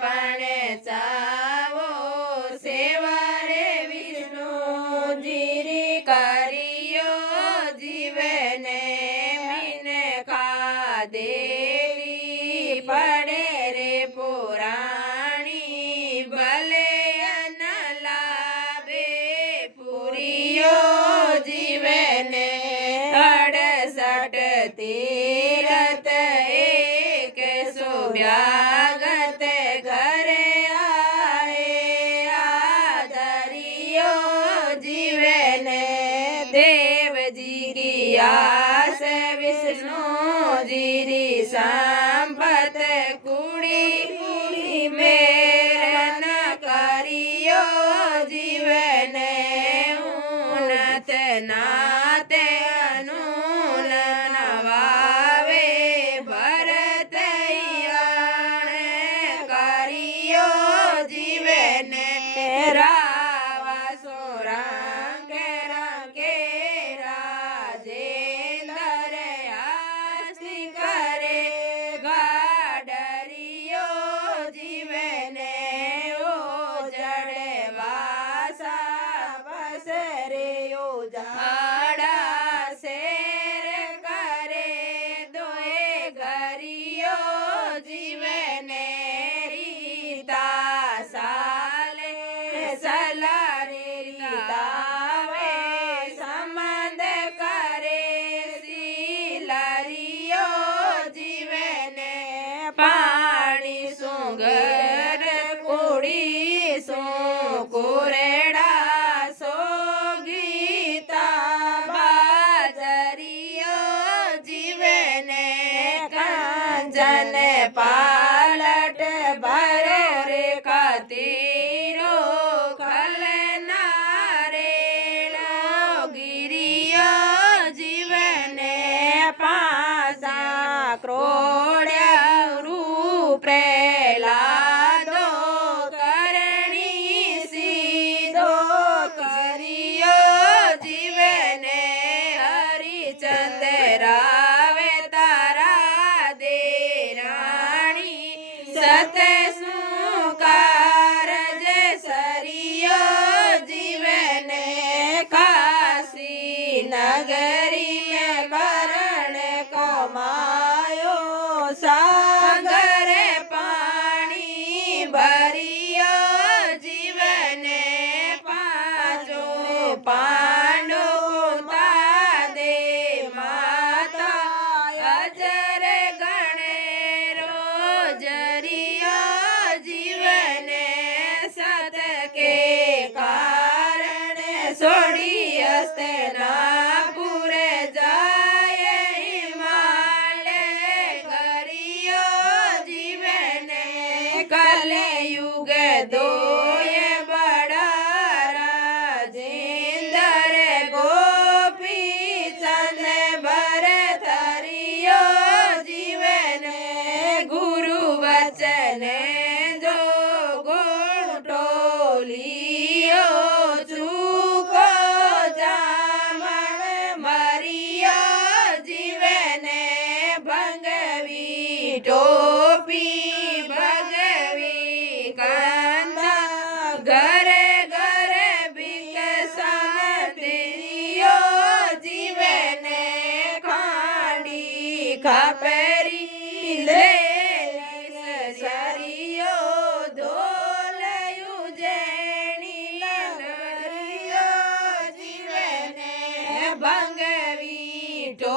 पण चावो सेवारे विष्णु जीरी करियो जीवने मीन खादेली पड़े रे पुराणी भले अन लाभे पुरियो जीवने 68 तीरथ 182 घरे आए आदरियो जीवने देव जीरी आस विष्णु जीरी संपत कुड़ी कुड़ी मेरन करियो जीवने उन्नत नाते अनून नवावे भरत करियो जीवने रावा सोरंग रंगे राजेंद्र आस्ति करे गाडरियो जीवने ओ जड़वासा बसरे ओ झाड़ा शेर करे दोए घरियो जीवने रीता साले सलारे रीतावे संबंध करे सिलरियो जीवने पाणी सुंगर कुड़ी सुकुरेड़ा सो गीता बाजरियो जीवने कंजन पालट भर रे खातीरो खलनारेलो गिरियो जीवने पासा क्रोड्या रूप्रेलादो करणी सीधो करियो जीवने हरिचंद्रावे तारा दे राणी सतसु कारज सरियो जीवने काशी नगरी में करण कमायो सागर पानी भरियो जीवने पाचो पांडु दे माता अजर गणेरो जरियो जीवने सत के कारण सोड़ी हस्तिनापुर जाय हिमालय करियो जीवने कलयुग दोय बड़ा राजेंद्र गोपी चंद भरतरियो जीवने गुरु वचन जो गुण टोलियो चूको जामन मरियो जीवने भंगवी टोपी भगवी कंधा घर घर बिकसन तिरियो जीवने खांडी खपरी ले सरियो धोलयु जैनी नगरियो जीवने भंगवी टो